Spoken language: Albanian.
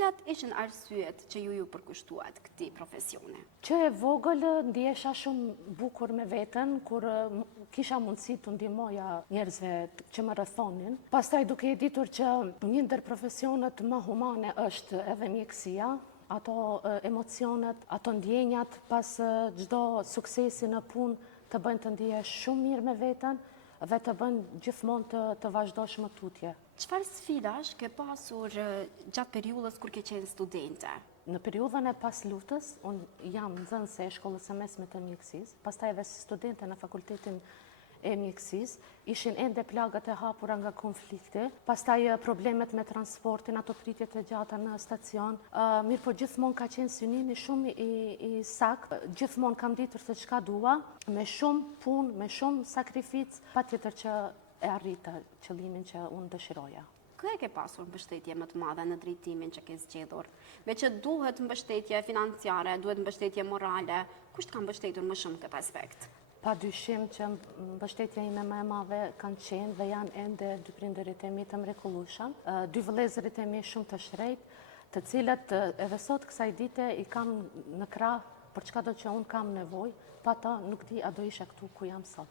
Cilat ishin arsyet që ju përkushtuat këtij profesioni? Që e vogël ndjesha shumë bukur me veten kur kisha mundësi të ndihmoja njerëzve që më rrethonin. Pastaj duke e ditur që një ndër profesionet më humane është edhe mjekësia, ato emocionet, ato ndjenjat pas çdo suksesi në punë të bëjnë të ndihesh shumë mirë me veten dhe të bëjnë gjithmonë të vazhdosh më tutje. Çfarë sfidash ke pasur gjatë periudhës kur ke qenë studente? Në periudhën e pas luftës, unë jam nxënëse e shkollës së mesme të mjekësisë, pastaj edhe si studente në fakultetin e mjekësisë, ishin ende plagat e hapura nga konflikti, pastaj problemet me transportin, ato pritjet e gjata në stacion, mirë po gjithmonë ka qenë synimi shumë i sakt, gjithmonë kam ditur se çka dua, me shumë punë, me shumë sakrificë, patjetër që e arrita qëllimin që unë dëshiroja. Kë e ke pasur mbështetje më të madhe në drejtimin që ke zgjedhur? Me që duhet mbështetje financiare, duhet mbështetje morale, kush të ka mbështetur më shumë këtë aspekt? Pa dyshim që mbështetja ime më e madhe kanë qenë dhe janë ende dy prindërit e mi të mrekullueshëm, dy vëllezërit e mi shumë të shtrenjtë, të cilët edhe sot kësaj dite i kam në krah për çka do që unë kam nevojë, pa ta nuk di a do isha këtu ku jam sot.